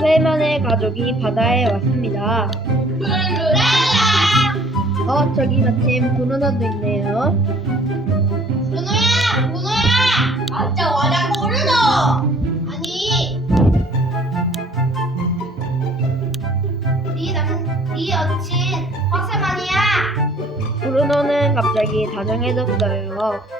세만의 가족이 바다에 왔습니다. 어, 저기 마침 브루노도 있네요. 문호야! 문호야! 아짜 와장 모르노! 아니 네 남, 네 여친 박세만이야! 브루노는 갑자기 다정해졌어요.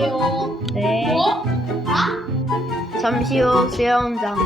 4개요. 네. 뭐? 아? 잠시 후 수영장.